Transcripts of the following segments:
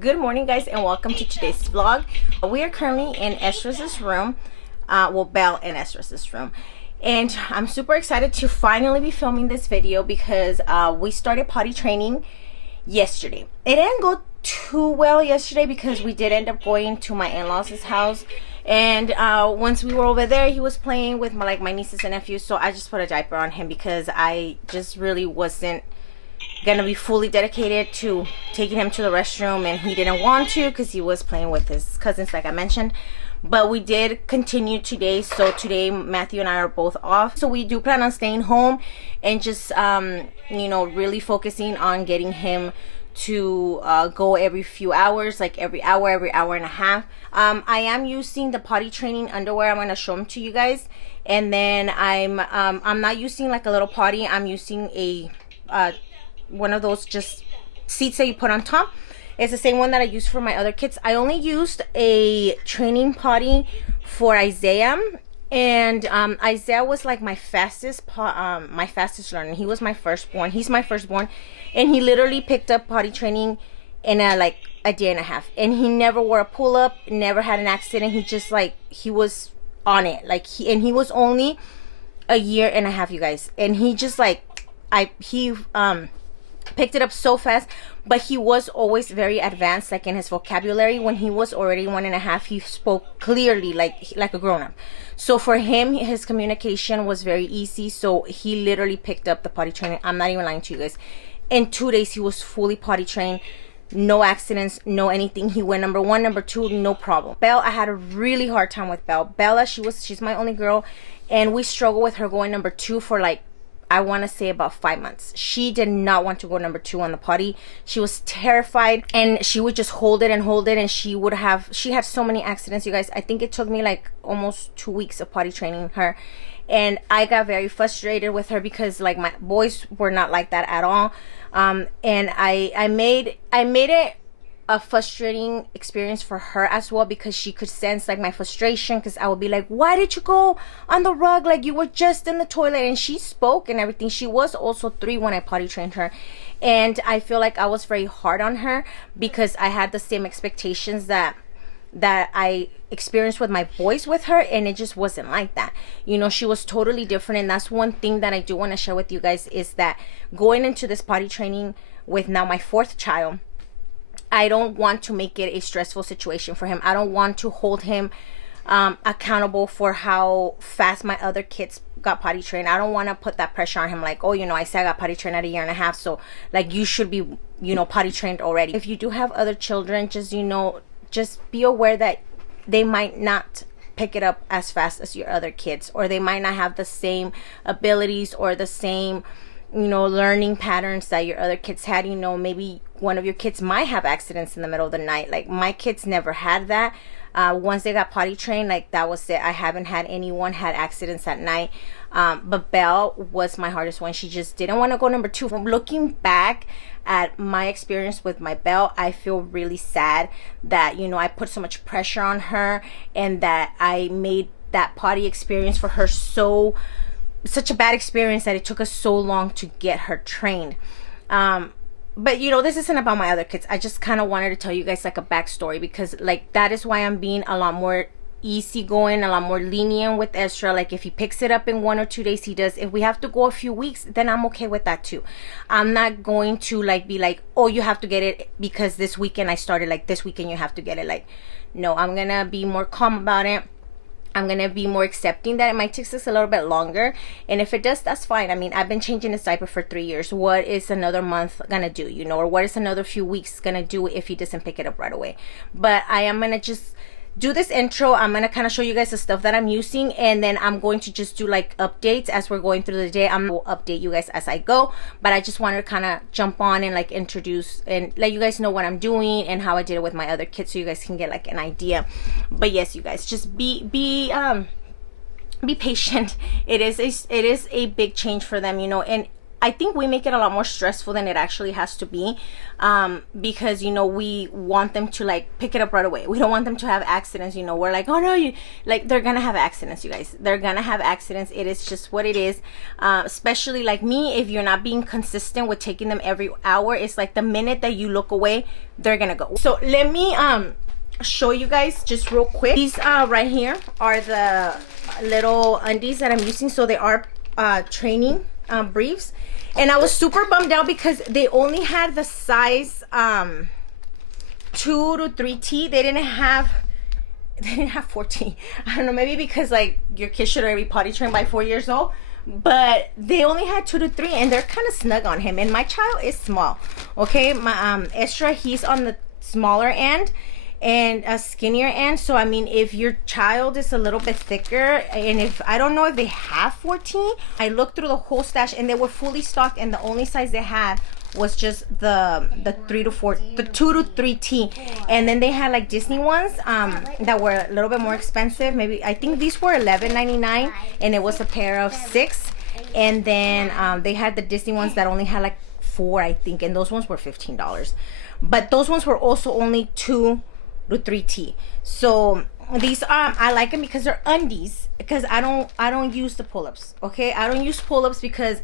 Good morning, guys, and welcome to today's vlog. We are currently in Estras's room, Belle and Estras's room, and I'm super excited to finally be filming this video because we started potty training yesterday. It didn't go too well yesterday because we did end up going to my in-laws' house, and once we were over there, he was playing with my nieces and nephews, so I just put a diaper on him because I just really wasn't gonna be fully dedicated to taking him to the restroom, and he didn't want to because he was playing with his cousins, like I mentioned. But we did continue today, so today Matthew and I are both off, so we do plan on staying home and just really focusing on getting him to go every few hours, like every hour and a half. I am using the potty training underwear. I'm going to show them to you guys, and then I'm not using like a little potty. I'm using a one of those just seats that you put on top. It's the same one that I used for my other kids. I only used a training potty for Isaiah, and Isaiah was like my fastest learner. He was my firstborn. He's my firstborn, and he literally picked up potty training in a day and a half, and he never wore a pull-up, never had an accident. He just he was on it, he was only a year and a half, you guys, and he just picked it up so fast. But he was always very advanced, in his vocabulary. When he was already 1.5, he spoke clearly like a grown-up. So for him, his communication was very easy, so he literally picked up the potty training. I'm not even lying to you guys. In 2 days, he was fully potty trained. No accidents, no anything. He went number 1, number 2, no problem. Belle, I had a really hard time with Belle. Bella, she's my only girl, and we struggled with her going number 2 for I want to say about 5 months. She did not want to go number 2 on the potty. She was terrified, and she would just hold it, and she had so many accidents, you guys. I think it took me almost 2 weeks of potty training her, and I got very frustrated with her because my boys were not like that at all. And I made it a frustrating experience for her as well, because she could sense my frustration, because I would be like, why did you go on the rug? You were just in the toilet. And she spoke and everything. She was also 3 when I potty trained her, and I feel like I was very hard on her because I had the same expectations that I experienced with my boys with her, and it just wasn't like that. She was totally different. And that's one thing that I do want to share with you guys, is that going into this potty training with now my 4th child, I don't want to make it a stressful situation for him. I don't want to hold him accountable for how fast my other kids got potty trained. I don't want to put that pressure on him, I said I got potty trained at a year and a half, so you should be potty trained already. If you do have other children, just be aware that they might not pick it up as fast as your other kids, or they might not have the same abilities or the same learning patterns that your other kids had. Maybe one of your kids might have accidents in the middle of the night. My kids never had that. Once they got potty trained, that was it. I haven't had anyone had accidents at night. But Belle was my hardest one. She just didn't want to go number 2. From looking back at my experience with my Belle, I feel really sad that I put so much pressure on her, and that I made that potty experience for her such a bad experience that it took us so long to get her trained. But this isn't about my other kids. I just kind of wanted to tell you guys a backstory, because that is why I'm being a lot more easygoing, a lot more lenient with Ezra. If he picks it up in 1 or 2 days, he does. If we have to go a few weeks, then I'm okay with that too. I'm not going to be oh, you have to get it because this weekend I started, this weekend you have to get it. No, I'm gonna be more calm about it. I'm going to be more accepting that it might take us a little bit longer. And if it does, that's fine. I mean, I've been changing this diaper for 3 years. What is another month going to do, or what is another few weeks going to do if he doesn't pick it up right away? But I am going to just do this intro. I'm going to kind of show you guys the stuff that I'm using, and then I'm going to just do updates as we're going through the day. I'm going to update you guys as I go, but I just wanted to kind of jump on and introduce and let you guys know what I'm doing and how I did it with my other kids, so you guys can get an idea. But yes, you guys, just be patient. It is a big change for them, and I think we make it a lot more stressful than it actually has to be, because you know, we want them to like pick it up right away. We don't want them to have accidents. You know, we're like, oh no, you like, they're gonna have accidents, you guys. They're gonna have accidents. It is just what it is. Especially like me, if you're not being consistent with taking them every hour, it's like the minute that you look away, they're gonna go. So let me show you guys just real quick. These right here are the little undies that I'm using. So they are training briefs, and I was super bummed out because they only had the size 2 to 3T. They didn't have 4T. I don't know, maybe because like your kid should already be potty trained by 4 years old, but they only had 2 to 3, and they're kind of snug on him, and my child is small. Okay, my Estra, he's on the smaller end and a skinnier end. So I mean, if your child is a little bit thicker, and if I don't know if they have 14, I looked through the whole stash and they were fully stocked, and the only size they had was just the 2 to 3T. And then they had like Disney ones that were a little bit more expensive. Maybe I think these were $11.99, and it was a pair of 6. And then they had the Disney ones that only had like 4, I think, and those ones were $15. But those ones were also only 2 to 3T. So these I like them because they're undies, because I don't use the pull-ups. Okay, I don't use pull-ups because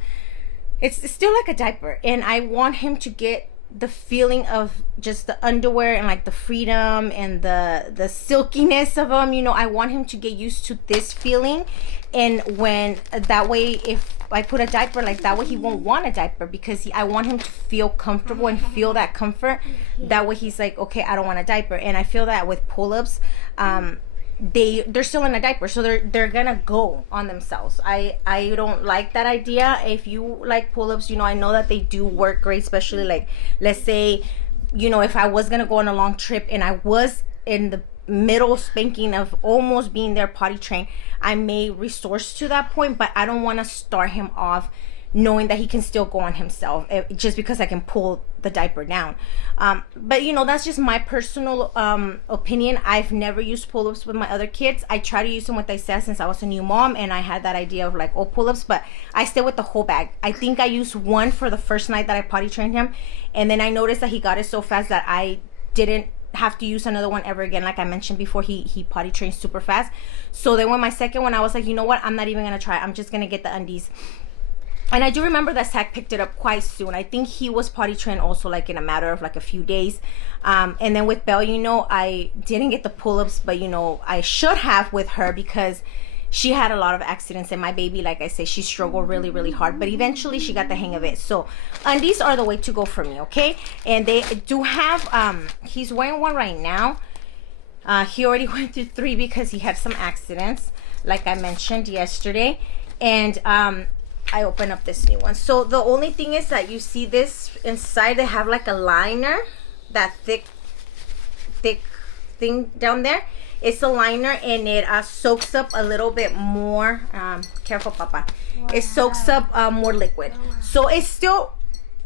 it's still like a diaper, and I want him to get the feeling of just the underwear and like the freedom and the silkiness of them. You know, I want him to get used to this feeling, and when that way, if I put a diaper, like that way he won't want a diaper, because I want him to feel comfortable and feel that comfort. That way he's like, okay, I don't want a diaper. And I feel that with pull-ups, they're still in a diaper, so they're gonna go on themselves. I don't like that idea. If you like pull-ups, you know, I know that they do work great, especially like, let's say, you know, if I was gonna go on a long trip and I was in the middle spanking of almost being there potty trained, I may resource to that point, but I don't want to start him off knowing that he can still go on himself just because I can pull the diaper down. But you know, that's just my personal opinion. I've never used pull-ups with my other kids. I try to use them with Isaiah since I was a new mom, and I had that idea of like, oh, pull-ups, but I stay with the whole bag. I think I used one for the first night that I potty trained him, and then I noticed that he got it so fast that I didn't have to use another one ever again. Like I mentioned before, he potty trains super fast. So then when my second one, I was like, you know what, I'm not even gonna try. I'm just gonna get the undies. And I do remember that Zach picked it up quite soon. I think he was potty trained also like in a matter of like a few days. And then with Belle, you know, I didn't get the pull-ups, but you know, I should have with her, because she had a lot of accidents, and my baby, like I say, she struggled really, really hard, but eventually she got the hang of it. So undies are the way to go for me, okay? And they do have, he's wearing one right now. He already went through 3 because he had some accidents, like I mentioned yesterday. And I open up this new one. So the only thing is that you see this inside, they have like a liner, that thick thing down there. It's a liner, and it soaks up a little bit more. Careful, Papa. Wow. It soaks up more liquid. Wow. So it still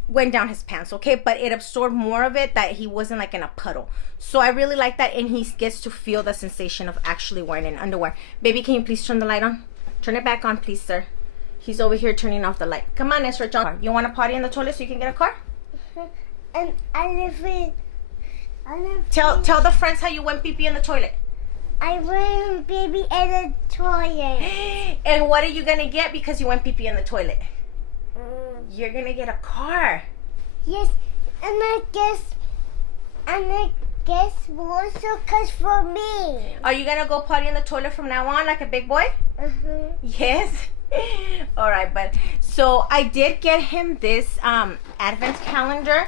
went down his pants, okay? But it absorbed more of it, that he wasn't like in a puddle. So I really like that, and he gets to feel the sensation of actually wearing an underwear. Baby, can you please turn the light on? Turn it back on, please, sir. He's over here turning off the light. Come on, Ezra John. You want to potty in the toilet so you can get a car? And I live in... Tell the friends how you went pee-pee in the toilet. I went baby in the toilet. And what are you gonna get because you went pee-pee in the toilet? You're gonna get a car. Yes, and I guess also cause for me. Are you gonna go potty in the toilet from now on like a big boy? Yes. All right, but so I did get him this advent calendar.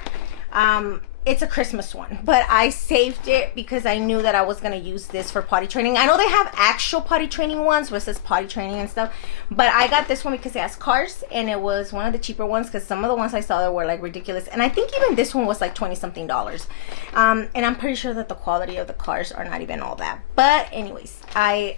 It's a Christmas one, but I saved it because I knew that I was going to use this for potty training. I know they have actual potty training ones where it says potty training and stuff, but I got this one because it has cars, and it was one of the cheaper ones, because some of the ones I saw there were like ridiculous, and I think even this one was like $20-something. And I'm pretty sure that the quality of the cars are not even all that. But anyways, I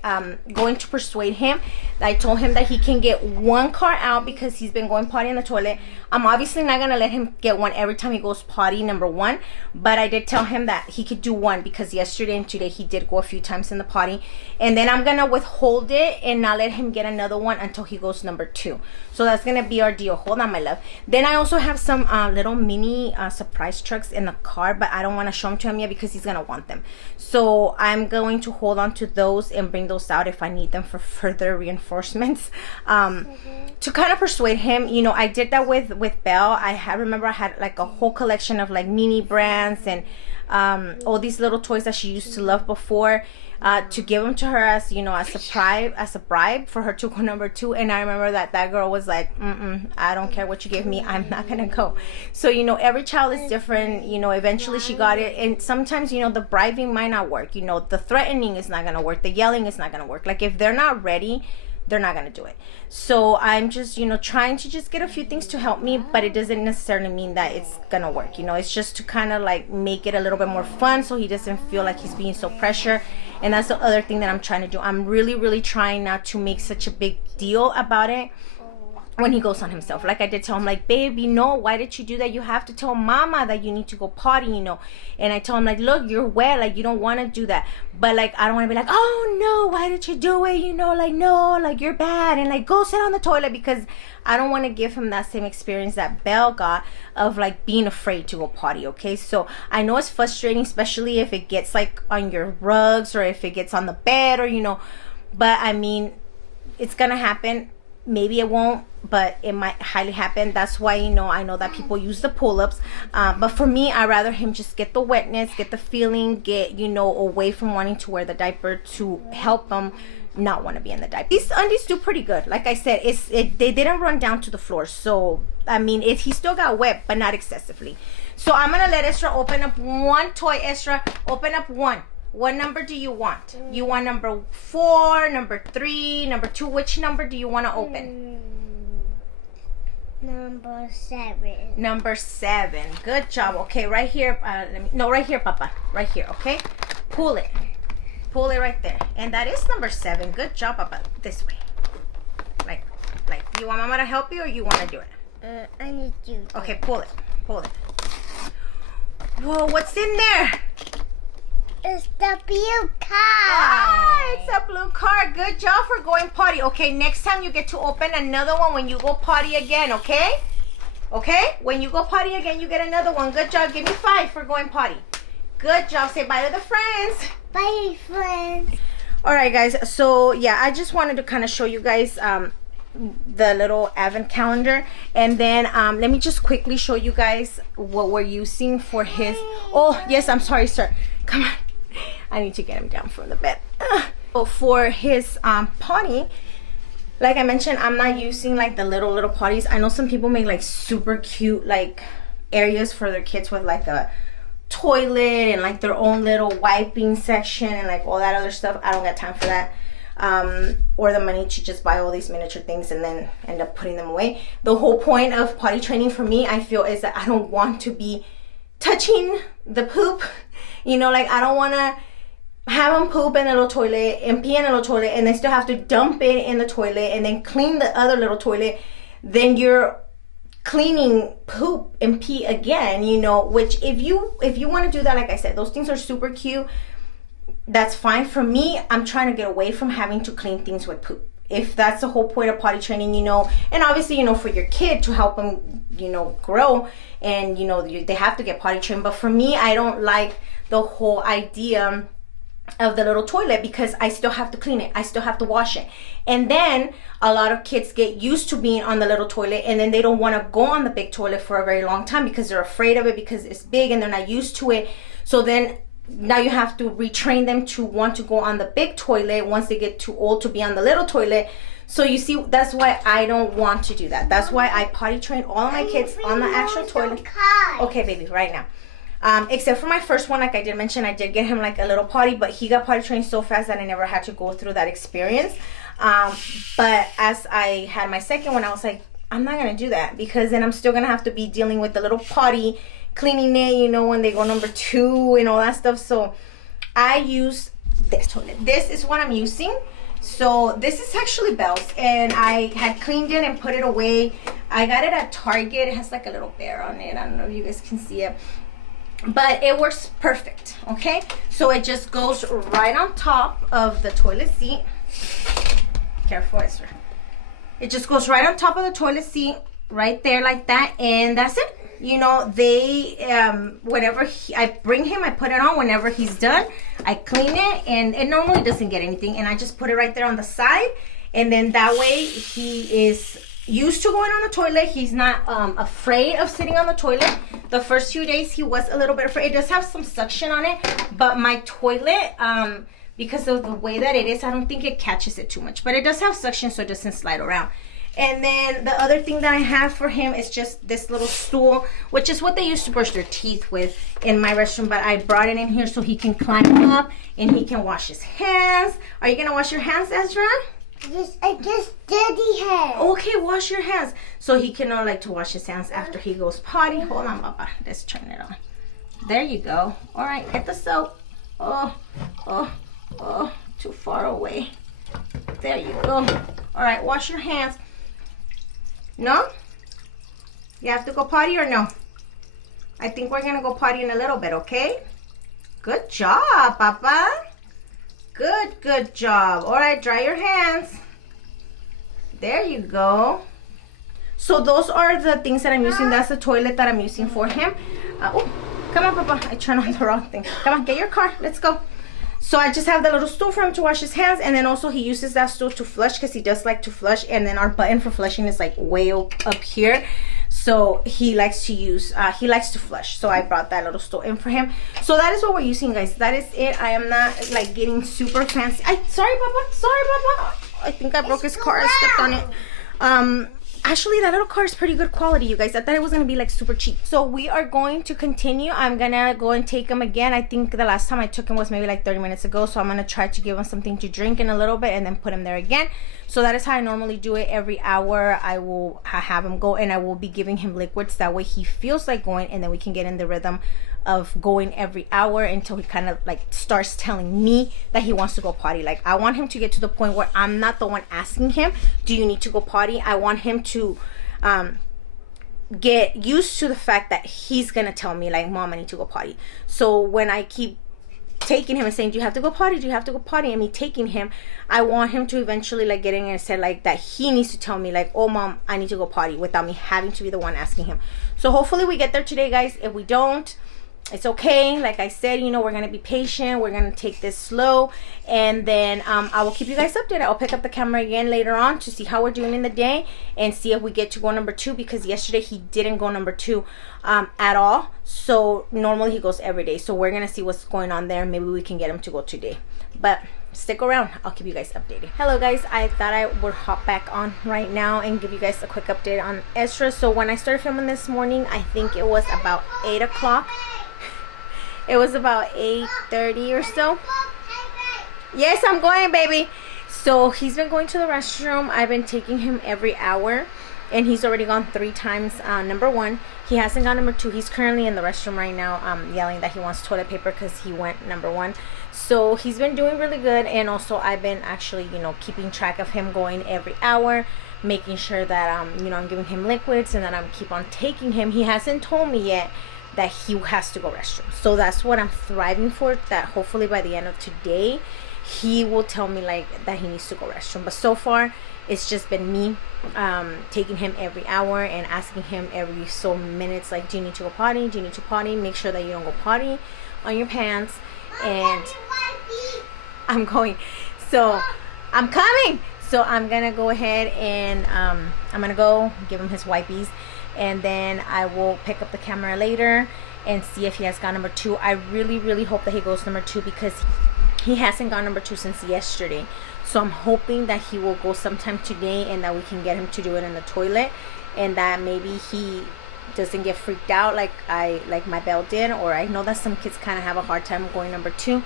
going to persuade him. I told him that he can get one car out because he's been going potty in the toilet. I'm obviously not going to let him get one every time he goes potty, number one. one, but I did tell him that he could do one because yesterday and today he did go a few times in the potty, and then I'm gonna withhold it and not let him get another one until he goes number 2. So that's gonna be our deal. Hold on, my love. Then I also have some little mini surprise trucks in the car, but I don't want to show them to him yet because he's gonna want them. So I'm going to hold on to those and bring those out if I need them for further reinforcements, to kind of persuade him. You know, I did that with Belle. Remember I had like a whole collection of like mini brands and all these little toys that she used to love before, to give them to her as, you know, as a bribe for her to go number 2. And I remember that girl was like, I don't care what you give me, I'm not gonna go. So, you know, every child is different. You know, eventually she got it, and sometimes, you know, the bribing might not work. You know, the threatening is not gonna work, the yelling is not gonna work. Like, if they're not ready, they're not gonna do it. So I'm just, you know, trying to just get a few things to help me, but it doesn't necessarily mean that it's gonna work. You know, it's just to kind of like make it a little bit more fun so he doesn't feel like he's being so pressured. And that's the other thing that I'm trying to do. I'm really trying not to make such a big deal about it when he goes on himself. Like, I did tell him, like, babe, you know, why did you do that? You have to tell mama that you need to go potty, you know. And I told him, like, look, you're wet, like, you don't want to do that. But like, I don't want to be like, oh no, why did you do it? You know, like, no, like, you're bad, and like, go sit on the toilet, because I don't want to give him that same experience that Belle got of like being afraid to go potty. Okay, so I know it's frustrating, especially if it gets like on your rugs or if it gets on the bed, or, you know, but I mean, it's gonna happen. Maybe it won't, but it might highly happen. That's why, you know, I know that people use the pull-ups, but for me, I'd rather him just get the wetness, get the feeling, get, you know, away from wanting to wear the diaper, to help him not want to be in the diaper. These undies do pretty good. Like I said, they didn't run down to the floor, so I mean, he still got wet, but not excessively. So I'm gonna let Esra open up one toy. Esra, open up one. What number do you want? You want number 4, number 3, number 2? Which number do you want to open? Number 7. Number 7. Good job. Okay, right here. Right here, Papa. Right here. Okay, pull it. Pull it right there. And that is number 7. Good job, Papa. This way. Like. You want Mama to help you, or you want to do it? I need you. Okay, pull it. Pull it. Whoa, what's in there? It's the blue car. Ah, it's a blue car. Good job for going potty. Okay, next time you get to open another one when you go potty again, okay? Okay? When you go potty again, you get another one. Good job. Give me 5 for going potty. Good job. Say bye to the friends. Bye, friends. All right, guys. So, yeah, I just wanted to kind of show you guys the little advent calendar. And then let me just quickly show you guys what we're using for his... Oh, yes, I'm sorry, sir. Come on. I need to get him down from the bed. So for his potty, like I mentioned, I'm not using like the little potties. I know some people make like super cute like areas for their kids with like a toilet and like their own little wiping section and like all that other stuff. I don't got time for that. Or the money to just buy all these miniature things and then end up putting them away. The whole point of potty training for me, I feel, is that I don't want to be touching the poop. You know, like, I don't want to have them poop in a little toilet and pee in a little toilet and then still have to dump it in the toilet and then clean the other little toilet. Then you're cleaning poop and pee again, you know, which if you want to do that, like I said, those things are super cute. That's fine. For me, I'm trying to get away from having to clean things with poop. If that's the whole point of potty training, you know, and obviously, you know, for your kid to help them, you know, grow, and, you know, they have to get potty trained. But for me, I don't like the whole idea of the little toilet because I still have to clean it. I still have to wash it. And then a lot of kids get used to being on the little toilet and then they don't want to go on the big toilet for a very long time because they're afraid of it because it's big and they're not used to it. So then now you have to retrain them to want to go on the big toilet once they get too old to be on the little toilet. So you see, that's why I don't want to do that. That's why I potty train all of my kids on the actual toilet. Okay, baby, right now. Except for my first one, like I did mention, I did get him like a little potty, but he got potty trained so fast that I never had to go through that experience. But as I had my second one, I was like, I'm not gonna do that because then I'm still gonna have to be dealing with the little potty, cleaning it, you know, when they go number 2 and all that stuff. So I use this toilet. This is what I'm using. So this is actually Belle's, and I had cleaned it and put it away. I got it at Target. It has like a little bear on it. I don't know if you guys can see it. but it works perfect. Okay, so it just goes right on top of the toilet seat. Careful, Esther. It just goes right on top of the toilet seat, right there like that, and that's it. You know, they whenever I bring him, I put it on. Whenever he's done, I clean it, and it normally doesn't get anything, and I just put it right there on the side, and then that way he is used to going on the toilet. He's not afraid of sitting on the toilet. The first few days he was a little bit afraid. It does have some suction on it, but my toilet, because of the way that it is, I don't think it catches it too much, but it does have suction, so it doesn't slide around. And then the other thing that I have for him is just this little stool, which is what they used to brush their teeth with in my restroom, but I brought it in here so he can climb up and he can wash his hands. Are you gonna wash your hands, Ezra? I just dirty hair. Okay, wash your hands. So he can like to wash his hands after he goes potty. Hold on, Papa. Let's turn it on. There you go. All right, get the soap. Oh, too far away. There you go. All right, wash your hands. No? You have to go potty or no? I think we're gonna go potty in a little bit, okay? Good job, Papa. Good job. All right, dry your hands. There you go. So those are the things that I'm using. That's the toilet that I'm using for him. Oh, come on, Papa. I turned on the wrong thing. Come on, get your car. Let's go. So I just have the little stool for him to wash his hands, and then also he uses that stool to flush because he does like to flush, and then our button for flushing is like way up here. So he likes to use, he likes to flush. So I brought that little stool in for him. So that is what we're using, guys. That is it. I am not like getting super fancy. Sorry, Papa. I think I broke his car. I stepped on it. Actually, that little car is pretty good quality, you guys. I thought it was going to be like super cheap. So we are going to continue. I'm going to go and take him again. I think the last time I took him was maybe like 30 minutes ago. So I'm going to try to give him something to drink in a little bit and then put him there again. So that is how I normally do it. Every hour I will have him go, and I will be giving him liquids. That way he feels like going, and then we can get in the rhythm of going every hour until he kind of like starts telling me that he wants to go potty. Like I want him to get to the point where I'm not the one asking him, do you need to go potty? I want him to get used to the fact that he's gonna tell me like, Mom, I need to go potty. So when I keep taking him and saying, do you have to go potty? Do you have to go potty? And me taking him, I want him to eventually like getting in and say like that he needs to tell me like, oh Mom, I need to go potty, without me having to be the one asking him. So hopefully we get there today, guys. If we don't, it's okay. Like I said, you know, we're gonna be patient. We're gonna take this slow, and then I will keep you guys updated. I'll pick up the camera again later on to see how we're doing in the day and see if we get to go number 2, because yesterday he didn't go number 2 at all. So normally he goes every day. So we're gonna see what's going on there. Maybe we can get him to go today, but stick around. I'll keep you guys updated. Hello guys, I thought I would hop back on right now and give you guys a quick update on Ezra. So when I started filming this morning, I think it was about 8 o'clock. It was about 8:30 or so. Yes, I'm going, baby. So he's been going to the restroom. I've been taking him every hour, and he's already gone 3 times. Number 1, he hasn't gone number 2. He's currently in the restroom right now, yelling that he wants toilet paper because he went number 1. So he's been doing really good, and also I've been actually, you know, keeping track of him going every hour, making sure that you know, I'm giving him liquids and that I'm keep on taking him. He hasn't told me yet that he has to go restroom. So that's what I'm thriving for, that hopefully by the end of today he will tell me like that he needs to go restroom. But so far it's just been me taking him every hour and asking him every so minutes like, do you need to go potty? Do you need to potty? Make sure that you don't go potty on your pants. And I'm going, so I'm coming. So I'm gonna go ahead and I'm gonna go give him his wipies, and then I will pick up the camera later and see if he has gone number 2. I really hope that he goes number 2, because he hasn't gone number 2 since yesterday. So I'm hoping that he will go sometime today, and that we can get him to do it in the toilet, and that maybe he doesn't get freaked out like my Belle did. Or I know that some kids kind of have a hard time going number 2.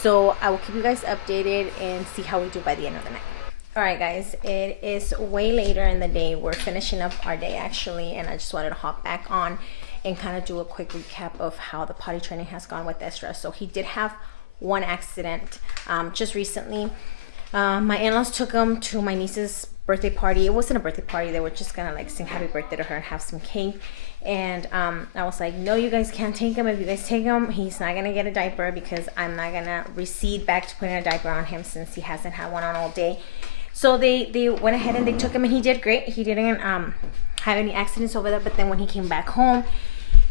So I will keep you guys updated and see how we do by the end of the night. Alright guys, it is way later in the day. We're finishing up our day actually, and I just wanted to hop back on and kind of do a quick recap of how the potty training has gone with Ezra. So he did have one accident just recently. My in-laws took him to my niece's birthday party. It wasn't a birthday party. They were just gonna like sing happy birthday to her and have some cake. And I was like, no, you guys can't take him. If you guys take him, he's not gonna get a diaper because I'm not gonna recede back to putting a diaper on him since he hasn't had one on all day. So they went ahead and they took him, and he did great. He didn't have any accidents over there. But then when he came back home,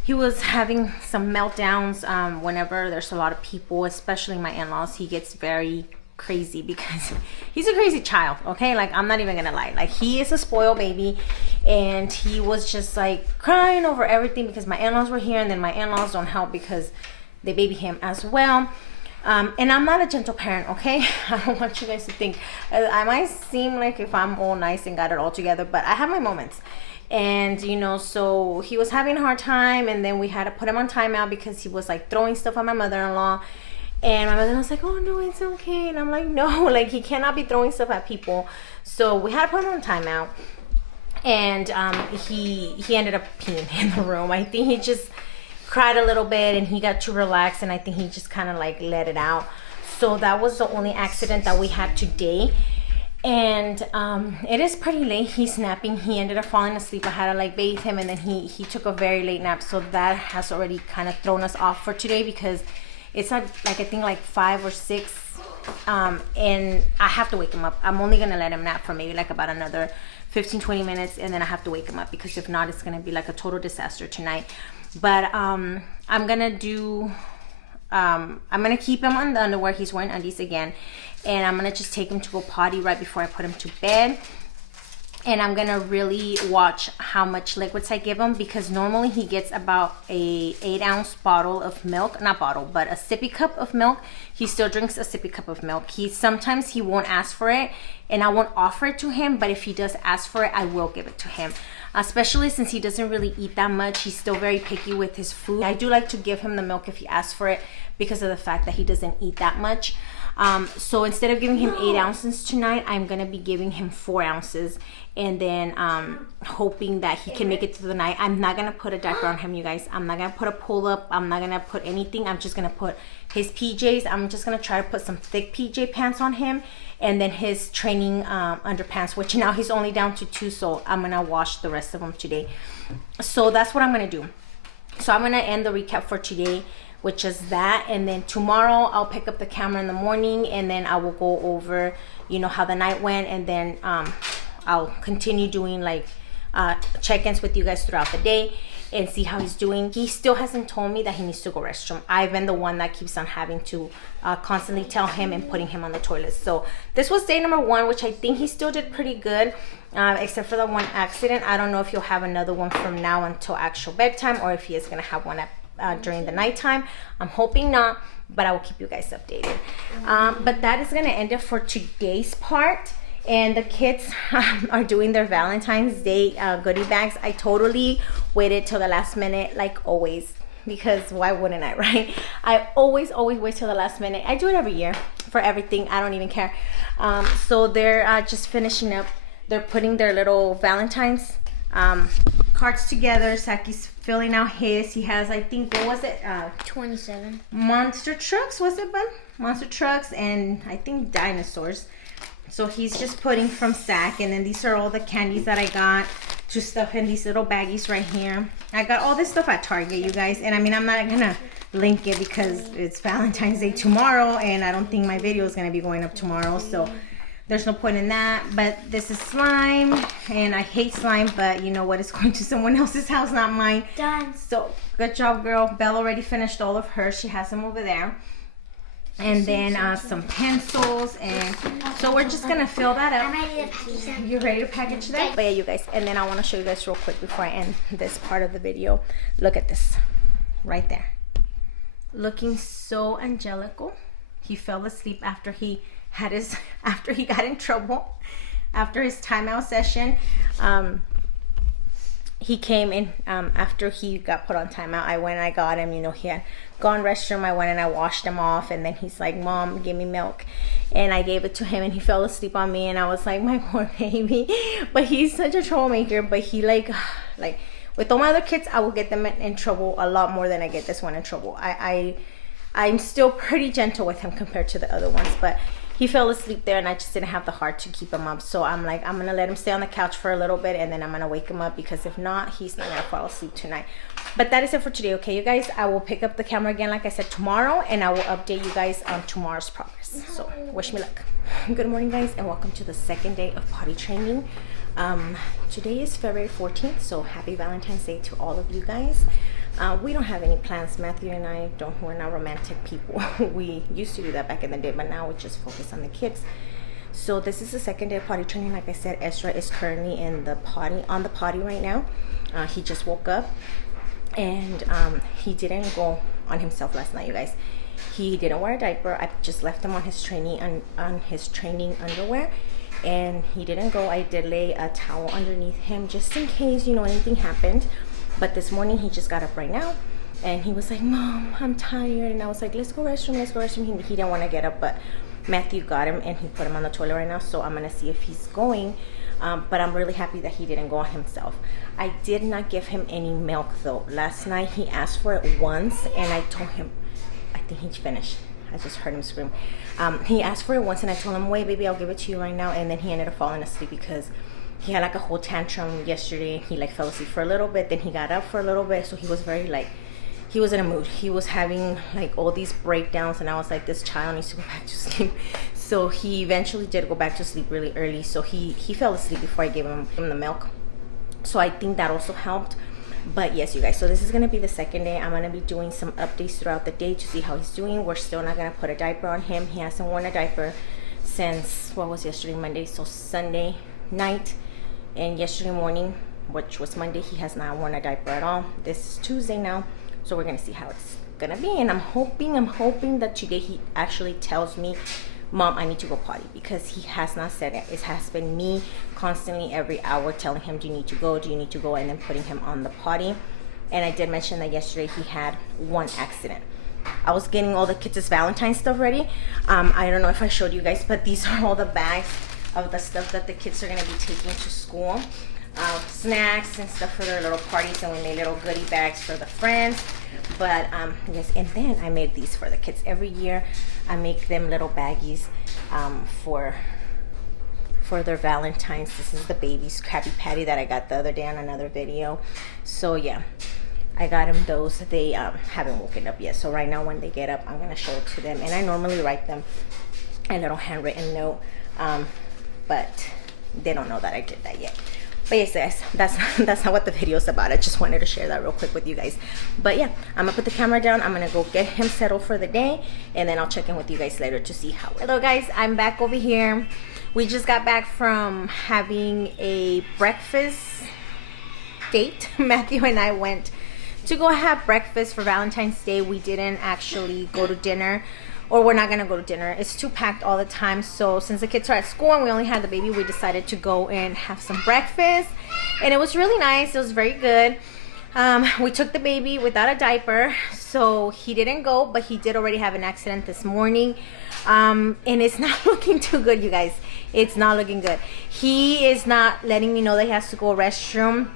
he was having some meltdowns. Whenever there's a lot of people, especially my in-laws, he gets very crazy because he's a crazy child. Okay, like I'm not even gonna lie, like he is a spoiled baby, and he was just like crying over everything because my in-laws were here, and then my in-laws don't help because they baby him as well. And I'm not a gentle parent, okay? I don't want you guys to think I might seem like if I'm all nice and got it all together, but I have my moments. And you know, so he was having a hard time, and then we had to put him on timeout because he was like throwing stuff at my mother-in-law. And my mother was like, oh no, it's okay. And I'm like, no, like he cannot be throwing stuff at people. So we had to put him on timeout. And he ended up peeing in the room. I think he just cried a little bit and he got too relaxed, and I think he just kind of like let it out. So that was the only accident that we had today. And it is pretty late. He's napping. He ended up falling asleep. I had to like bathe him, and then he took a very late nap. So that has already kind of thrown us off for today because it's like I think like 5 or 6, and I have to wake him up. I'm only gonna let him nap for maybe like about another 15-20 minutes, and then I have to wake him up because if not, it's gonna be like a total disaster tonight. But I'm gonna keep him on the underwear. He's wearing undies again, and I'm gonna just take him to go potty right before I put him to bed. And I'm gonna really watch how much liquids I give him, because normally he gets about a 8-ounce bottle of milk, not bottle, but a sippy cup of milk. He still drinks a sippy cup of milk. Sometimes he won't ask for it, and I won't offer it to him, but if he does ask for it, I will give it to him. Especially since he doesn't really eat that much. He's still very picky with his food. I do like to give him the milk if he asks for it because of the fact that he doesn't eat that much. So instead of giving him 8 ounces tonight, I'm gonna be giving him 4 ounces, and then hoping that he can make it through the night. I'm not gonna put a diaper on him, you guys. I'm not gonna put a pull-up. I'm not gonna put anything. I'm just gonna put his PJs. I'm just gonna try to put some thick PJ pants on him, and then his training underpants, which now he's only down to 2, so I'm gonna wash the rest of them today. So that's what I'm gonna do. So I'm gonna end the recap for today, which is that, and then tomorrow I'll pick up the camera in the morning, and then I will go over, you know, how the night went, and then I'll continue doing like check-ins with you guys throughout the day and see how he's doing. He still hasn't told me that he needs to go restroom. I've been the one that keeps on having to constantly tell him and putting him on the toilet. So this was day number 1, which I think he still did pretty good, except for the one accident. I don't know if he'll have another one from now until actual bedtime, or if he is gonna have one during the nighttime. I'm hoping not, but I will keep you guys updated. But that is gonna end it for today's part. And the kids are doing their Valentine's Day goodie bags. I totally waited till the last minute, like always, because why wouldn't I, right? I always wait till the last minute. I do it every year for everything. I don't even care. So they're just finishing up. They're putting their little Valentine's cards together. Saki's filling out his. He has, I think, what was it? 27. Monster trucks, was it, bud? Monster trucks, and I think dinosaurs. So he's just putting from Sac, and then these are all the candies that I got to stuff in these little baggies right here. I got all this stuff at Target, you guys, and I mean, I'm not gonna link it because it's Valentine's Day tomorrow, and I don't think my video is gonna be going up tomorrow, so there's no point in that. But this is slime, and I hate slime, but you know what, it's going to someone else's house, not mine. Done. So good job, girl. Belle already finished all of hers. She has them over there. And then some pencils, and so we're just gonna fill that up. You ready to package that? But yeah, you guys, and then I want to show you guys real quick before I end this part of the video. Look at this right there, looking so angelical. He fell asleep after he got in trouble after his timeout session. He came in after he got put on timeout. I went and I got him. You know, he had gone restroom. I went and I washed him off, and then he's like, "Mom, give me milk," and I gave it to him, and he fell asleep on me, and I was like, "My poor baby." But he's such a troublemaker. But he like with all my other kids, I will get them in trouble a lot more than I get this one in trouble. I'm still pretty gentle with him compared to the other ones, but he fell asleep there, and I just didn't have the heart to keep him up. So I'm like, I'm gonna let him stay on the couch for a little bit, and then I'm gonna wake him up, because if not, he's not gonna fall asleep tonight. But that is it for today, okay, you guys? I will pick up the camera again, like I said, tomorrow, and I will update you guys on tomorrow's progress. So wish me luck. Good morning, guys, and welcome to the second day of potty training. Today is February 14th, so happy Valentine's Day to all of you guys. We don't have any plans. Matthew and I we're not romantic people. We used to do that back in the day, but now we just focus on the kids. So this is the second day of potty training. Like I said, Ezra is currently on the potty right now. He just woke up, and he didn't go on himself last night, you guys. He didn't wear a diaper. I just left him on his training underwear, and he didn't go. I did lay a towel underneath him just in case, anything happened. But this morning he just got up right now, and he was like, Mom, I'm tired. And I was like, let's go restroom. He didn't want to get up, but Matthew got him, and he put him on the toilet right now. So I'm gonna see if he's going. But I'm really happy that he didn't go on himself. I did not give him any milk though. Last night he asked for it once, and I told him, I think he's finished. I just heard him scream. He asked for it once, and I told him, wait, baby, I'll give it to you right now. And then he ended up falling asleep because he had like a whole tantrum yesterday. He like fell asleep for a little bit, then he got up for a little bit. So he was very he was in a mood. He was having like all these breakdowns, and I was like, this child needs to go back to sleep. So he eventually did go back to sleep really early. So he fell asleep before I gave him the milk. So I think that also helped. But yes, you guys, so this is going to be the second day. I'm going to be doing some updates throughout the day to see how he's doing. We're still not going to put a diaper on him. He hasn't worn a diaper since, what was yesterday, Monday? So Sunday night and yesterday morning, which was Monday, he has not worn a diaper at all. This is Tuesday now, so we're going to see how it's going to be. And I'm hoping that today he actually tells me, Mom, I need to go potty, because he has not said it. It has been me constantly every hour telling him, do you need to go, and then putting him on the potty. And I did mention that yesterday he had one accident. I was getting all the kids' Valentine's stuff ready. I don't know if I showed you guys, but these are all the bags of the stuff that the kids are going to be taking to school. Snacks and stuff for their little parties, and we made little goodie bags for the friends. But yes, and then I made these for the kids. Every year I make them little baggies for their Valentine's. This is the baby's Krabby Patty that I got the other day on another video. So yeah, I got them those. They haven't woken up yet, so right now when they get up, I'm gonna show it to them. And I normally write them a little handwritten note, but they don't know that I did that yet. But yes, guys, that's not what the video is about. I just wanted to share that real quick with you guys. But yeah, I'm gonna put the camera down. I'm gonna go get him settled for the day, and then I'll check in with you guys later to see how. Hello guys, I'm back over here. We just got back from having a breakfast date. Matthew and I went to go have breakfast for Valentine's Day. We didn't actually go to dinner, or we're not gonna go to dinner. It's too packed all the time. So since the kids are at school and we only had the baby, we decided to go and have some breakfast, and it was really nice. It was very good. We took the baby without a diaper, so he didn't go, but he did already have an accident this morning. And it's not looking too good, you guys. It's not looking good. He is not letting me know that he has to go restroom.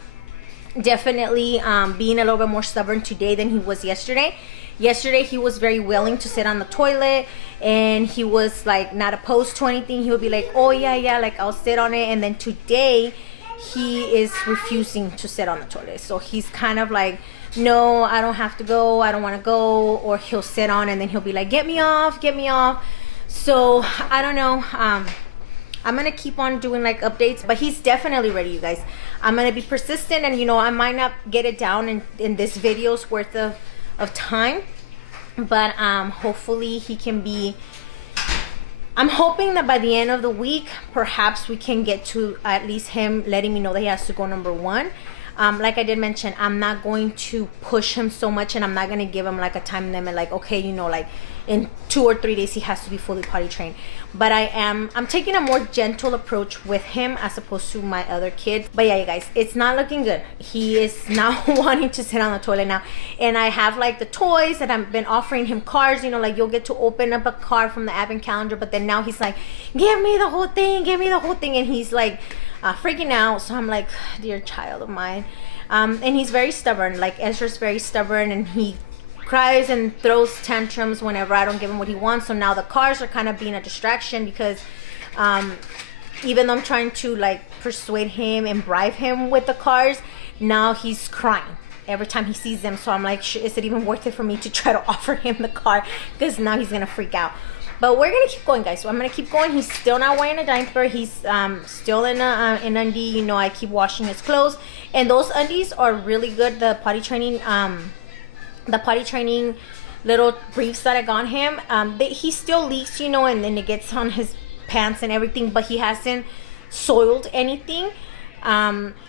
Definitely being a little bit more stubborn today than he was yesterday. Yesterday he was very willing to sit on the toilet, and he was like not opposed to anything. He would be like, oh yeah, like I'll sit on it. And then today he is refusing to sit on the toilet. So he's kind of like, no, I don't have to go, I don't want to go. Or he'll sit on, and then he'll be like, get me off. So I don't know. I'm gonna keep on doing like updates, but he's definitely ready, you guys. I'm gonna be persistent, and I might not get it down in this video's worth of time, but hopefully he can be. I'm hoping that by the end of the week, perhaps we can get to at least him letting me know that he has to go number one. Like I did mention, I'm not going to push him so much, and I'm not going to give him like a time limit, like, okay, like in 2 or 3 days he has to be fully potty trained. But I'm taking a more gentle approach with him as opposed to my other kids. But yeah, you guys, it's not looking good. He is not wanting to sit on the toilet now. And I have like the toys that I've been offering him cards, like you'll get to open up a card from the advent calendar. But then now he's like, give me the whole thing. And he's like freaking out. So I'm like, dear child of mine. And he's very stubborn. Like Ezra's very stubborn, and he cries and throws tantrums whenever I don't give him what he wants. So now the cars are kind of being a distraction because even though I'm trying to like persuade him and bribe him with the cars, now he's crying every time he sees them. So I'm like, is it even worth it for me to try to offer him the car? Because now he's gonna freak out. But we're gonna keep going, guys. So I'm gonna keep going. He's still not wearing a diaper. He's still in an undie. You know, I keep washing his clothes, and those undies are really good. The potty training little briefs that I got him. He still leaks, you know, and then it gets on his pants and everything, but he hasn't soiled anything.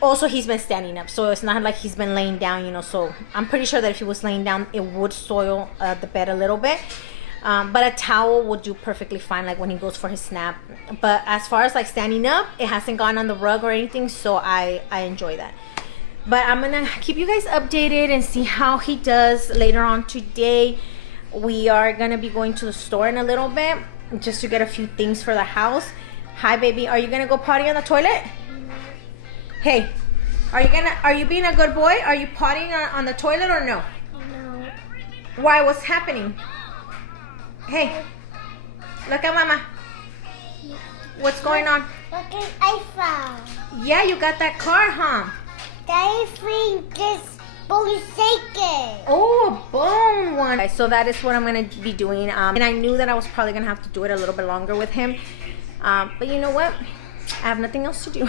Also, he's been standing up, so it's not like he's been laying down, you know. So I'm pretty sure that if he was laying down, it would soil the bed a little bit. But a towel would do perfectly fine, like when he goes for his snap. But as far as like standing up, it hasn't gone on the rug or anything, so I enjoy that. But I'm gonna keep you guys updated and see how he does later on today. We are gonna be going to the store in a little bit just to get a few things for the house. Hi, baby. Are you gonna go potty on the toilet? Hey, are you being a good boy? Are you pottying on the toilet or no? No. Why? What's happening? Hey, look at mama. What's going on? Look at iPhone. Yeah, you got that car, huh? They think this Boseke. Oh, a bone one. Okay, so that is what I'm going to be doing. And I knew that I was probably going to have to do it a little bit longer with him. But you know what? I have nothing else to do.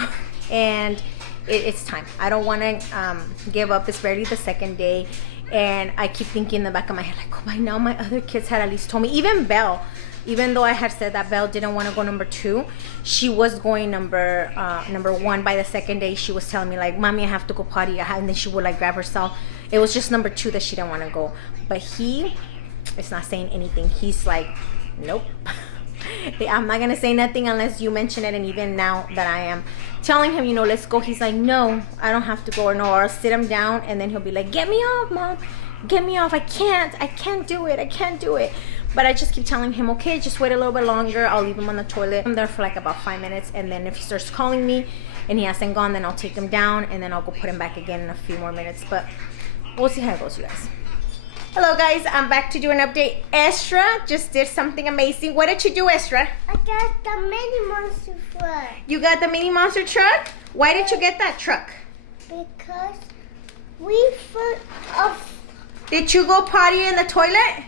And it's time. I don't want to give up. It's barely the second day. And I keep thinking in the back of my head, like, oh, by now my other kids had at least told me. Even Belle, even though I had said that Belle didn't want to go number 2, she was going number 1 by the second day. She was telling me, like, Mommy, I have to go potty. And then she would, like, grab herself. It was just number 2 that she didn't want to go. But he is not saying anything. He's like, nope. I'm not going to say nothing unless you mention it. And even now that I am telling him, you know, let's go, he's like, no, I don't have to go. Or no, or I'll sit him down and then he'll be like, get me off, Mom. Get me off. I can't do it. But I just keep telling him, okay, just wait a little bit longer. I'll leave him on the toilet. I'm there for like about 5 minutes. And then if he starts calling me and he hasn't gone, then I'll take him down and then I'll go put him back again in a few more minutes. But we'll see how it goes, you guys. Hello, guys. I'm back to do an update. Estra just did something amazing. What did you do, Estra? I got the mini monster truck. You got the mini monster truck? Why did you get that truck? Because we found off. Did you go potty in the toilet?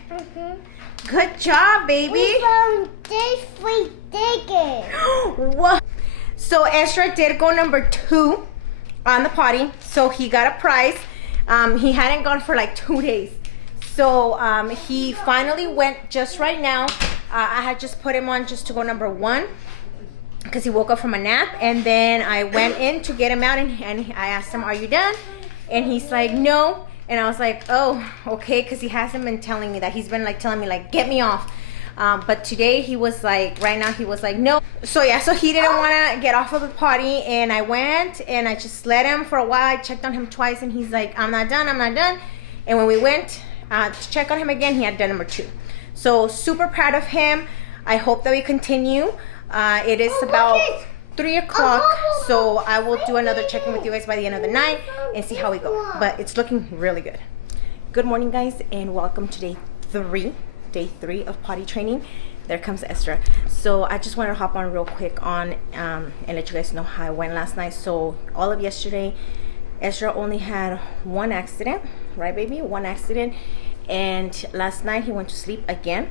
Good job, baby. We found this free ticket. What? So Estra did go number 2 on the potty. So he got a prize. He hadn't gone for like 2 days. So he finally went just right now. I had just put him on just to go number 1 because he woke up from a nap. And then I went in to get him out and I asked him, are you done? And he's like, no. And I was like, oh, okay, because he hasn't been telling me that. He's been like telling me like, get me off. But today he was like, right now he was like, no. So yeah, so he didn't want to get off of the potty. And I went and I just let him for a while. I checked on him twice and he's like, I'm not done. And when we went to check on him again, he had done number 2. So super proud of him. I hope that we continue. It is about 3 o'clock, so I will do another check-in with you guys by the end of the night and see how we go. But it's looking really good. Good morning, guys, and welcome to day 3 of potty training. There comes Estra. So I just wanted to hop on real quick and let you guys know how I went last night. So all of yesterday, Estra only had 1 accident, right, baby? 1 accident. And last night he went to sleep again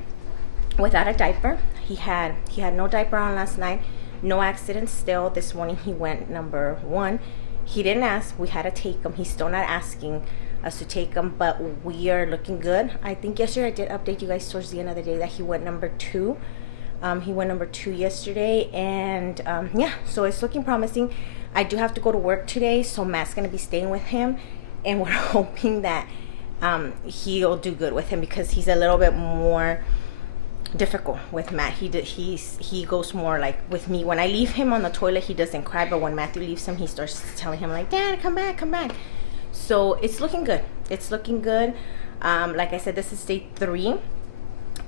without a diaper. He had no diaper on last night. No accidents still. This morning he went number 1. He didn't ask. We had to take him. He's still not asking us to take him, but we are looking good. I think yesterday I did update you guys towards the end of the day that he went number 2. He went number 2 yesterday, and yeah, so it's looking promising. I do have to go to work today, so Matt's gonna be staying with him, and we're hoping that he'll do good with him because he's a little bit more difficult with Matt. He goes more like with me. When I leave him on the toilet, he doesn't cry, but when Matthew leaves him, he starts telling him like, Dad, come back. So it's looking good. Like I said, this is day 3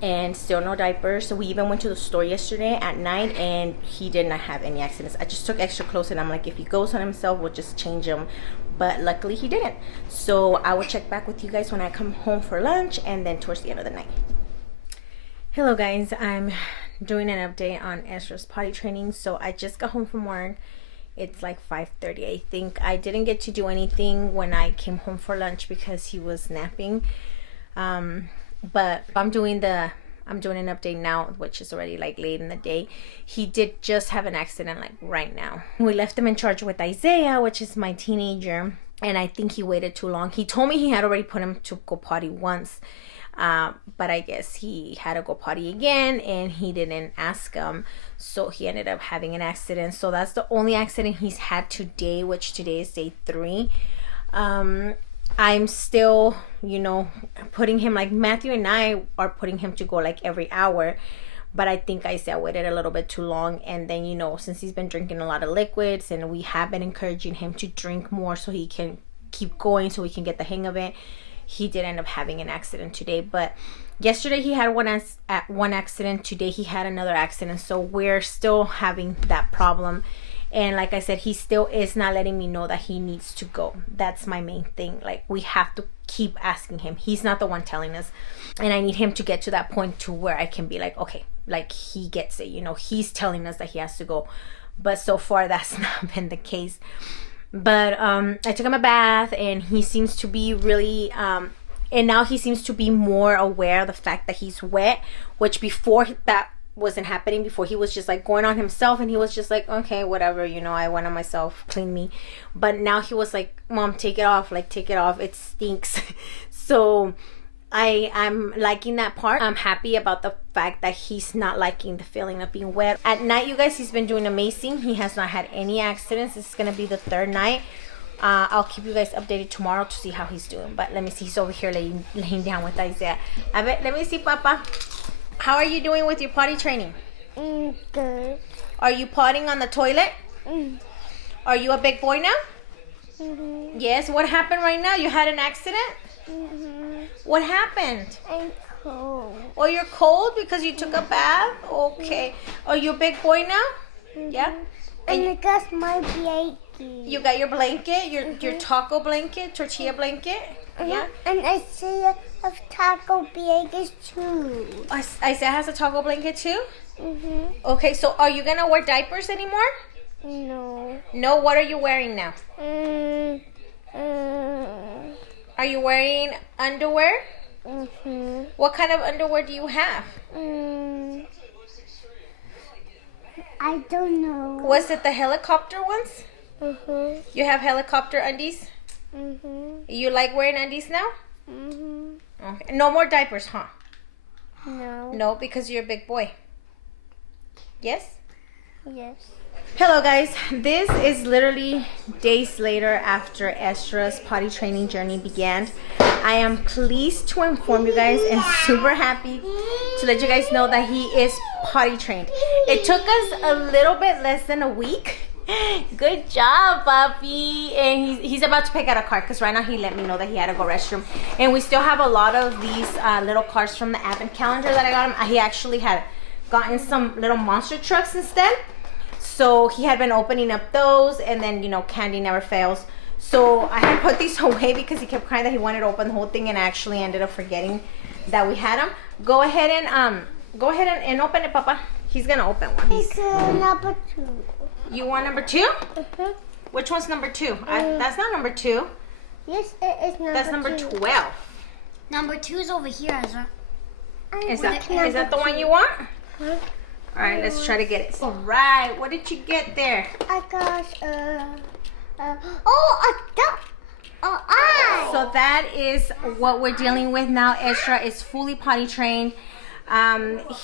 and still no diapers. So we even went to the store yesterday at night and he did not have any accidents. I just took extra clothes and I'm like, if he goes on himself, we'll just change him. but luckily he didn't. So I will check back with you guys when I come home for lunch and then towards the end of the night. Hello guys, I'm doing an update on Ezra's potty training. So I just got home from work. It's like 5:30. I think I didn't get to do anything when I came home for lunch because he was napping. But I'm doing an update now, which is already like late in the day. He did just have an accident like right now. We left him in charge with Isaiah, which is my teenager, and I think he waited too long. He told me he had already put him to go potty once, but I guess he had to go potty again and he didn't ask him, so he ended up having an accident. So that's the only accident he's had today, which today is day 3. I'm still, putting him, like Matthew and I are putting him to go like every hour, but I think Isaiah waited a little bit too long. And then, since he's been drinking a lot of liquids and we have been encouraging him to drink more so he can keep going, so we can get the hang of it, he did end up having an accident today. But yesterday he had one accident, today he had another accident, so we're still having that problem. And like I said, he still is not letting me know that he needs to go. That's my main thing. Like, we have to keep asking him. He's not the one telling us. And I need him to get to that point to where I can be like, okay, like he gets it. He's telling us that he has to go. But so far, that's not been the case. But I took him a bath and he seems to be really... and now he seems to be more aware of the fact that he's wet, which before that wasn't happening. Before, he was just like going on himself and he was just like, okay, whatever, I went on myself, clean me. But now he was like, Mom, take it off, it stinks. So I'm liking that part. I'm happy about the fact that he's not liking the feeling of being wet. At night, you guys, he's been doing amazing. He has not had any accidents. This is gonna be the 3rd night. I'll keep you guys updated tomorrow to see how he's doing. But let me see, he's over here laying down with Isaiah. Let me see, Papa. How are you doing with your potty training? Good. Are you potting on the toilet? Are you a big boy now? Mm-hmm. Yes. What happened right now? You had an accident? Mm-hmm. What happened? I'm cold. Oh, you're cold because you took a bath? Okay. Are you a big boy now? Mm-hmm. Yeah? And I got my blanket. You got your blanket? Your taco blanket? Tortilla blanket? Yeah? And I see a taco blanket too. Isaiah has a taco blanket too? Mm-hmm. Okay, so are you going to wear diapers anymore? No. No? What are you wearing now? Are you wearing underwear? Mm-hmm. What kind of underwear do you have? I don't know. Was it the helicopter ones? Mm-hmm. You have helicopter undies? Mm-hmm. You like wearing undies now? Mm-hmm. Okay. No more diapers, huh? No. No, because you're a big boy. Yes? Yes. Hello guys, this is literally days later after Ezra's potty training journey began. I am pleased to inform you guys and super happy to let you guys know that he is potty trained. It took us a little bit less than a week. Good job, Papi. And he's about to pick out a card because right now he let me know that he had to go restroom. And we still have a lot of these little cards from the advent calendar that I got him. He actually had gotten some little monster trucks instead. So he had been opening up those, and then, candy never fails. So I had put these away because he kept crying that he wanted to open the whole thing, and I actually ended up forgetting that we had them. Go ahead and open it, Papa. He's gonna open one. It's number 2. You want number 2? Mm-hmm. Which one's number 2? That's not number 2. Yes, it is number 2. That's number 12. Number 2 is over here, Ezra. Is that the one you want? Huh? All right, let's try to get it. All right, what did you get there? I got eye. So that is what we're dealing with now. Ezra is fully potty trained.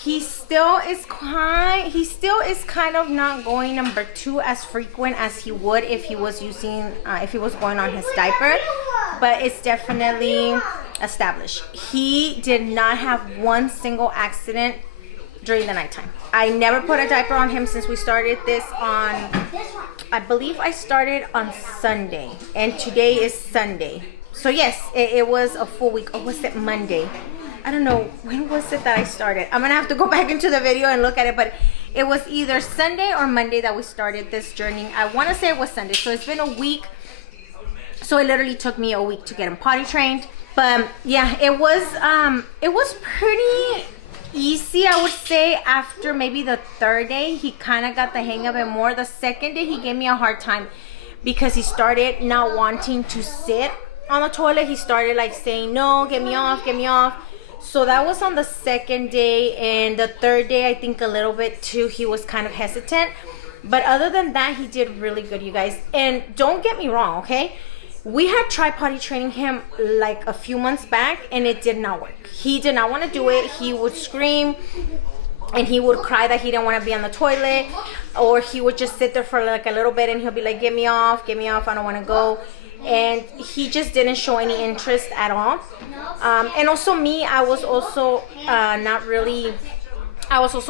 He still is kind of not going number 2 as frequent as he would if he was going on his diaper, but it's definitely established. He did not have one single accident during the nighttime. I never put a diaper on him since we started this on, I believe I started on Sunday, and today is Sunday. So yes, it was a full week. Or was it Monday? I don't know. When was it that I started? I'm gonna have to go back into the video and look at it, but it was either Sunday or Monday that we started this journey. I want to say it was Sunday. So it's been a week. So it literally took me a week to get him potty trained. But yeah, it was pretty easy, I would say. After maybe the third day, he kind of got the hang of it more. The second day, he gave me a hard time because he started not wanting to sit on the toilet. He started like saying, no, get me off, get me off. So that was on the second day. And the third day, I think a little bit too, he was kind of hesitant. But other than that, he did really good, you guys. And don't get me wrong, okay? We had tried potty training him like a few months back, and it did not work. He did not want to do it. He would scream, and he would cry that he didn't want to be on the toilet, or he would just sit there for like a little bit, and he'll be like, get me off, I don't want to go. And he just didn't show any interest at all. And also me, I was also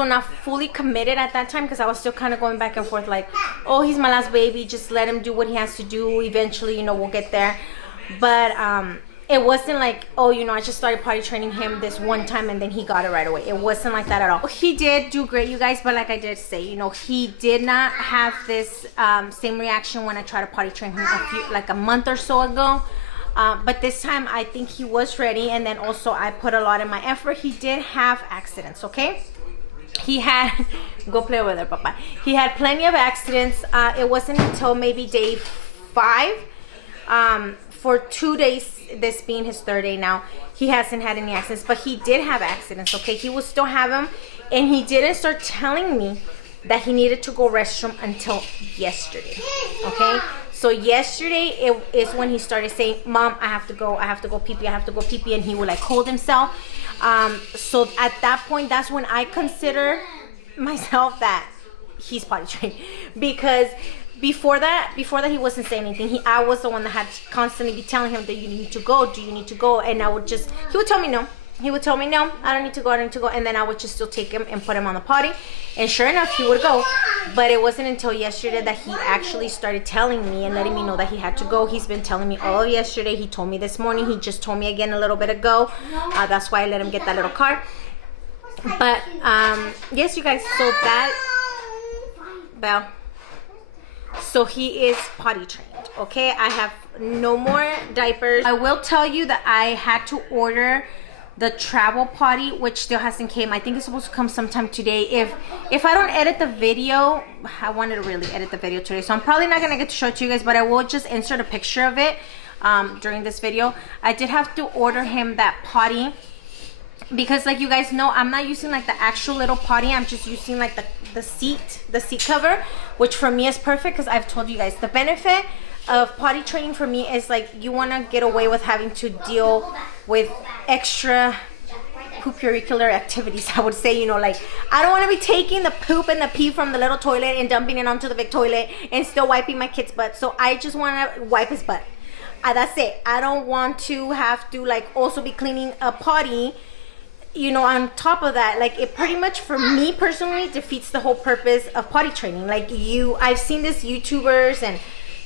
not fully committed at that time, because I was still kind of going back and forth like, oh, he's my last baby, just let him do what he has to do. Eventually, you know, we'll get there. But it wasn't like, oh, you know, I just started potty training him this one time and then he got it right away. It wasn't like that at all. He did do great, you guys, but like I did say, you know, he did not have this same reaction when I tried to potty train him a month or so ago. But this time I think he was ready, and then also I put a lot in my effort. He did have accidents, okay? He had, go play over there, Papa. He had plenty of accidents. It wasn't until maybe day 5, for 2 days, this being his third day now, he hasn't had any accidents, but he did have accidents, okay? He will still have them, and he didn't start telling me that he needed to go restroom until yesterday, okay? So yesterday is when he started saying, Mom, I have to go pee-pee, and he would like hold himself. So at that point, that's when I consider myself that he's potty trained, because before that he wasn't saying anything. I was the one that had to constantly be telling him that you need to go, do you need to go? And he would tell me no. He would tell me, no, I don't need to go, and then I would just still take him and put him on the potty, and sure enough, he would go. But it wasn't until yesterday that he actually started telling me and letting me know that he had to go. He's been telling me all of yesterday. He told me this morning. He just told me again a little bit ago. That's why I let him get that little card. But yes, you guys, so that, well, so he is potty trained, okay? I have no more diapers. I will tell you that I had to order the travel potty, which still hasn't came. I think it's supposed to come sometime today. If I don't edit the video, I wanted to really edit the video today, so I'm probably not gonna get to show it to you guys, but I will just insert a picture of it during this video. I did have to order him that potty because, like you guys know, I'm not using like the actual little potty. I'm just using like the seat cover, which for me is perfect, because I've told you guys the benefit of potty training for me is like, you want to get away with having to deal with extra poop-curricular activities, I would say. You know, like, I don't want to be taking the poop and the pee from the little toilet and dumping it onto the big toilet and still wiping my kid's butt. So I just want to wipe his butt. That's it. I don't want to have to like also be cleaning a potty, you know, on top of that. Like, it pretty much, for me personally, defeats the whole purpose of potty training. Like, I've seen this YouTubers and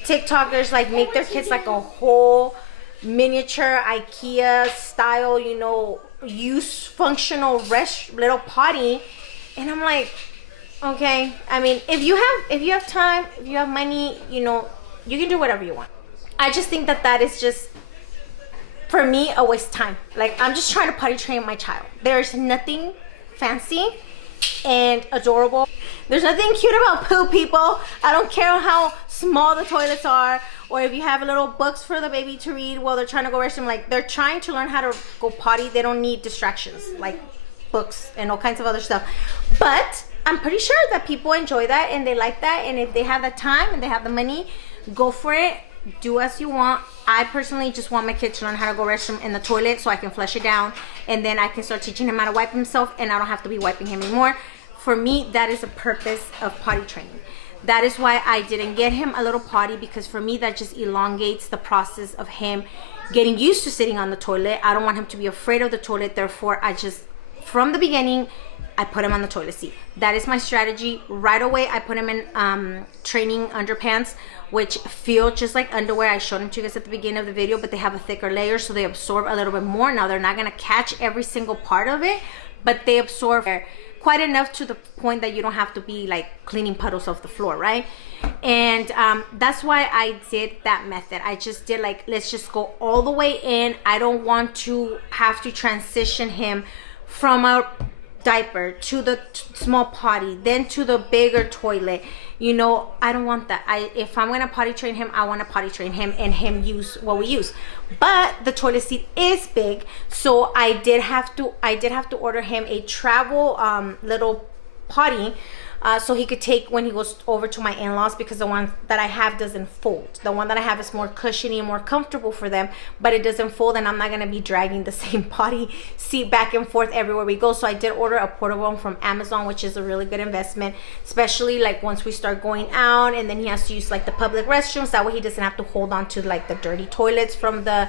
TikTokers like make their kids like a whole miniature IKEA style, you know, use functional little potty, and I'm like, okay. I mean, if you have time, if you have money, you know, you can do whatever you want. I just think that is just, for me, a waste of time. Like, I'm just trying to potty train my child. There's nothing fancy and adorable. There's nothing cute about poop, people. I don't care how small the toilets are, or if you have little books for the baby to read while they're trying to go restroom. Like, they're trying to learn how to go potty. They don't need distractions like books and all kinds of other stuff. But I'm pretty sure that people enjoy that and they like that. And if they have the time and they have the money, go for it. Do as you want. I personally just want my kid to learn how to go restroom in the toilet so I can flush it down, and then I can start teaching him how to wipe himself, and I don't have to be wiping him anymore. For me, that is the purpose of potty training. That is why I didn't get him a little potty, because for me that just elongates the process of him getting used to sitting on the toilet. I don't want him to be afraid of the toilet. Therefore, I just, from the beginning, I put him on the toilet seat. That is my strategy. Right away, I put him in training underpants, which feel just like underwear. I showed them to you guys at the beginning of the video, but they have a thicker layer, so they absorb a little bit more. Now, they're not going to catch every single part of it, but they absorb quite enough to the point that you don't have to be like cleaning puddles off the floor, right? And that's why I did that method. I just did like, let's just go all the way in. I don't want to have to transition him from a diaper to the small potty, then to the bigger toilet. You know, I don't want that. If I'm gonna potty train him, I want to potty train him and him use what we use. But the toilet seat is big, so I did have to order him a travel little potty, so he could take when he goes over to my in-laws, because the one that I have doesn't fold. The one that I have is more cushiony and more comfortable for them, but it doesn't fold, and I'm not gonna be dragging the same potty seat back and forth everywhere we go. So I did order a portable one from Amazon, which is a really good investment, especially like once we start going out and then he has to use like the public restrooms. That way he doesn't have to hold on to like the dirty toilets from the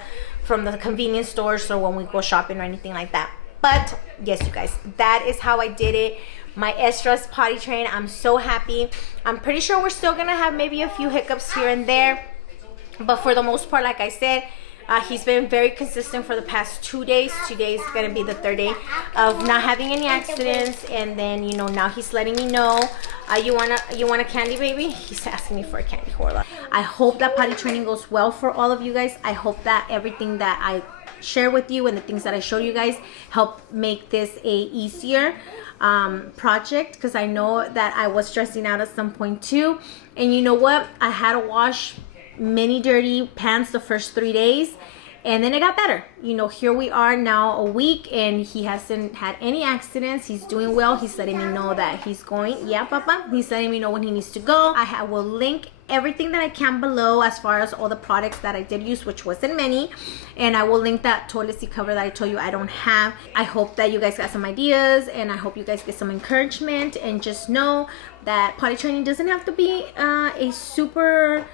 convenience stores, or when we go shopping or anything like that. But yes, you guys, that is how I did it. My Esdras potty train. I'm so happy. I'm pretty sure we're still gonna have maybe a few hiccups here and there, but for the most part, like I said, he's been very consistent for the past 2 days. Today is gonna be the third day of not having any accidents, and then, you know, now he's letting me know, you want a candy, baby? He's asking me for a candy. Hold on. I hope that potty training goes well for all of you guys. I hope that everything that I share with you and the things that I show you guys help make this a easier project, because I know that I was stressing out at some point too. And you know what, I had to wash many dirty pants the first 3 days, and then it got better. You know, here we are now a week and he hasn't had any accidents. He's doing well. He's letting me know that he's going. Yeah, Papa, he's letting me know when he needs to go. I will link everything that I can below as far as all the products that I did use, which wasn't many, and I will link that toilet seat cover that I told you I don't have. I hope that you guys got some ideas, and I hope you guys get some encouragement, and just know that potty training doesn't have to be a super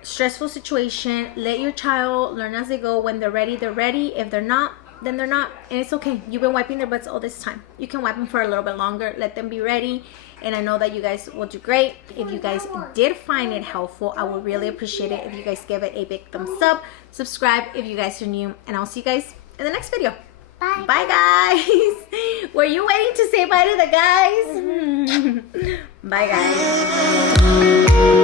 stressful situation. Let your child learn as they go. When they're ready, they're ready. If they're not, then they're not, and it's okay. You've been wiping their butts all this time. You can wipe them for a little bit longer. Let them be ready, and I know that you guys will do great. If you guys did find it helpful, I would really appreciate it if you guys give it a big thumbs up. Subscribe if you guys are new, and I'll see you guys in the next video. Bye. Bye, guys. Were you waiting to say bye to the guys? Bye, guys.